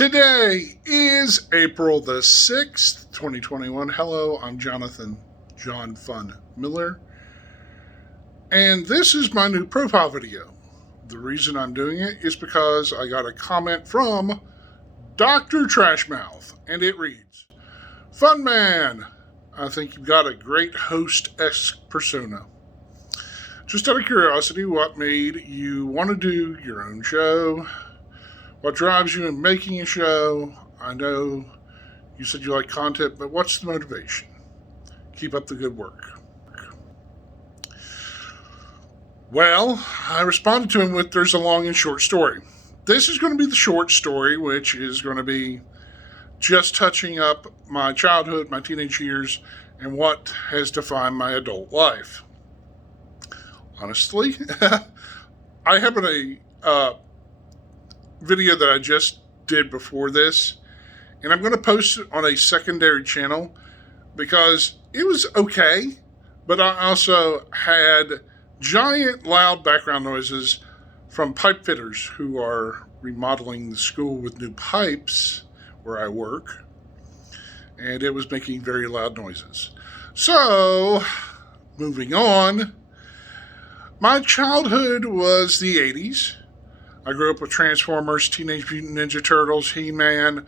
Today is April the 6th, 2021. Hello, I'm Jonathan John Fun Miller, and this is my new profile video. The reason I'm doing it is because I got a comment from Doctor Trashtalk, and it reads, "Fun man, I think you've got a great host-esque persona. Just out of curiosity, what made you want to do your own show? What drives you in making a show? I know you said you like content, but what's the motivation? Keep up the good work." Well, I responded to him with, there's a long and short story. This is going to be the short story, which is going to be just touching up my childhood, my teenage years, and what has defined my adult life. Honestly, I have a video that I just did before this, and I'm going to post it on a secondary channel because it was okay, but I also had giant loud background noises from pipe fitters who are remodeling the school with new pipes where I work, and it was making very loud noises. So, moving on, my childhood was the 80s. I grew up with Transformers, Teenage Mutant Ninja Turtles, He-Man,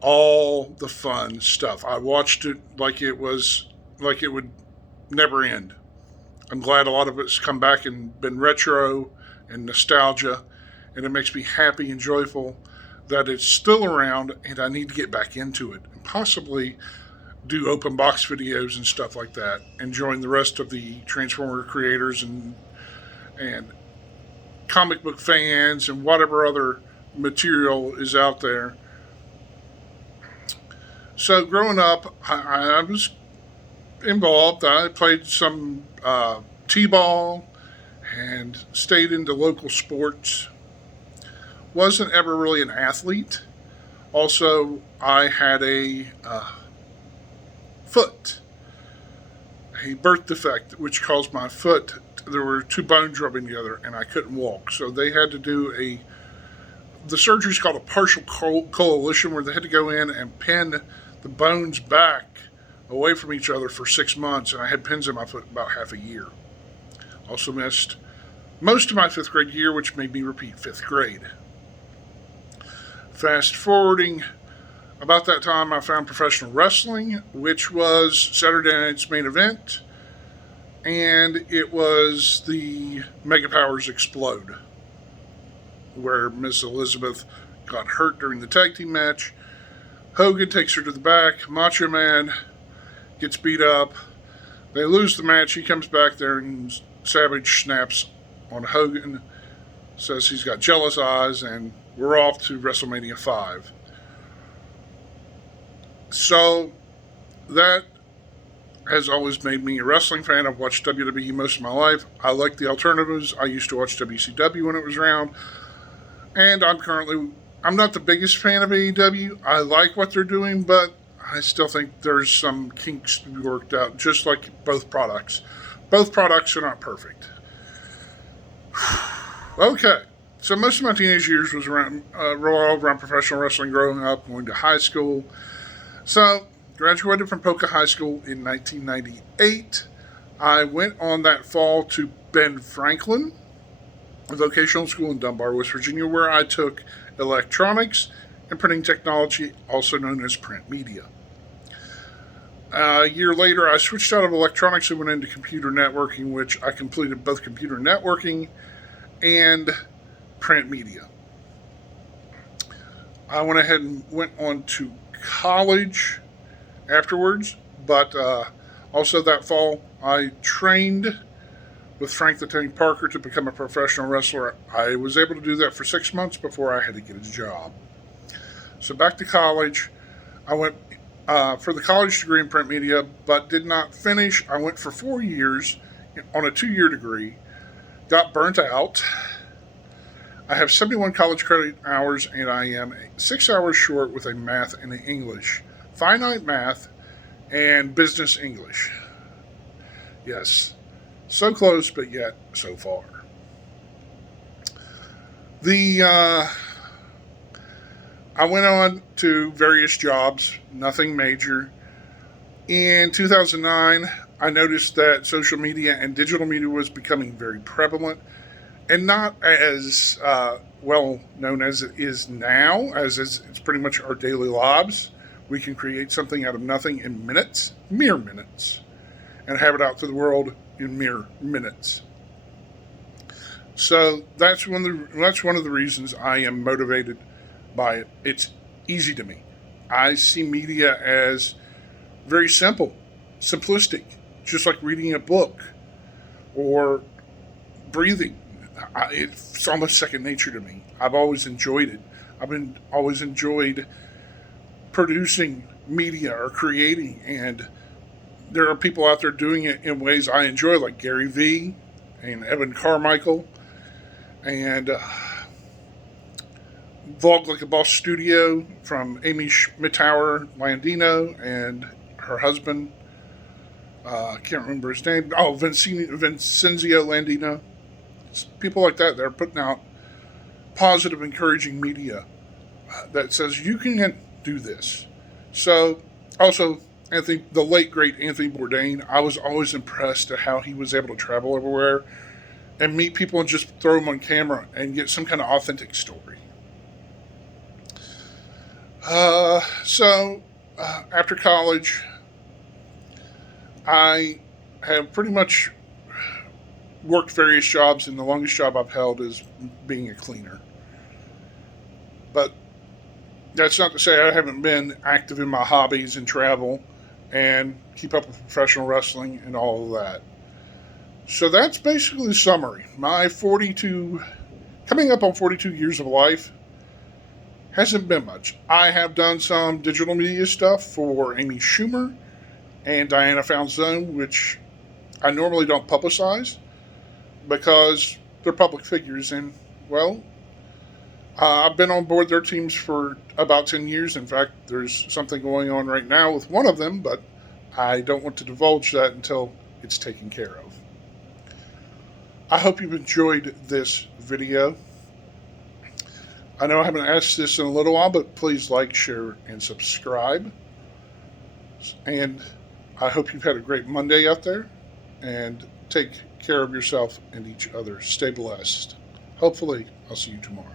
all the fun stuff. I watched it like it would never end. I'm glad a lot of it's come back and been retro and nostalgia, and it makes me happy and joyful that it's still around, and I need to get back into it and possibly do open box videos and stuff like that and join the rest of the Transformer creators and comic book fans and whatever other material is out there. So growing up, I was involved. I played some t-ball and stayed into local sports. Wasn't ever really an athlete. Also, I had a birth defect, which caused my foot, there were two bones rubbing together, and I couldn't walk. So they had to do the surgery's called a partial coalition, where they had to go in and pin the bones back away from each other for 6 months, and I had pins in my foot about half a year. Also missed most of my 5th grade year, which made me repeat 5th grade. Fast forwarding, about that time I found professional wrestling, which was Saturday night's main event, and it was the Mega Powers Explode, where Miss Elizabeth got hurt during the tag team match. Hogan takes her to the back. Macho Man gets beat up. They lose the match. He comes back there and Savage snaps on Hogan, says he's got jealous eyes, and we're off to WrestleMania 5. So that has always made me a wrestling fan. I've watched WWE most of my life. I like the alternatives. I used to watch WCW when it was around. And I'm not the biggest fan of AEW. I like what they're doing, but I still think there's some kinks to be worked out, just like both products. Both products are not perfect. Okay, so most of my teenage years was around professional wrestling, growing up, going to high school. So, graduated from Polka High School in 1998. I went on that fall to Ben Franklin, a vocational school in Dunbar, West Virginia, where I took electronics and printing technology, also known as print media. A year later, I switched out of electronics and went into computer networking, which I completed both computer networking and print media. I went ahead and went on to college afterwards, but also that fall I trained with Frank the Tank Parker to become a professional wrestler. I was able to do that for 6 months before I had to get a job. So back to college. I went for the college degree in print media, but did not finish. I went for 4 years on a 2-year degree, got burnt out. I have 71 college credit hours, and I am 6 hours short with a math and an English. Finite math and business English. Yes, so close, but yet so far. The I went on to various jobs, nothing major. In 2009, I noticed that social media and digital media was becoming very prevalent and not as well known as it is now, as it's pretty much our daily lives. We can create something out of nothing in minutes, mere minutes, and have it out to the world in mere minutes. So that's one of the reasons I am motivated by it. It's easy to me. I see media as very simple, simplistic, just like reading a book or breathing. It's almost second nature to me. I've always enjoyed it. Always enjoyed producing media or creating, and there are people out there doing it in ways I enjoy, like Gary Vee and Evan Carmichael and Vlog Like a Boss Studio from Amy Schmittauer Landino and her husband. I can't remember his name. Oh, Vincenzio Landino. People like that are putting out positive, encouraging media that says you can do this. So, also, the late great Anthony Bourdain, I was always impressed at how he was able to travel everywhere and meet people and just throw them on camera and get some kind of authentic story. After college, I have pretty much worked various jobs, and the longest job I've held is being a cleaner. But that's not to say I haven't been active in my hobbies and travel and keep up with professional wrestling and all of that. So that's basically the summary. My coming up on 42 years of life hasn't been much. I have done some digital media stuff for Amy Schumer and Diana Falzone, which I normally don't publicize because they're public figures, and, well, I've been on board their teams for about 10 years. In fact, there's something going on right now with one of them, but I don't want to divulge that until it's taken care of. I hope you've enjoyed this video. I know I haven't asked this in a little while, but please like, share, and subscribe. And I hope you've had a great Monday out there, and take care of yourself and each other. Stay blessed. Hopefully, I'll see you tomorrow.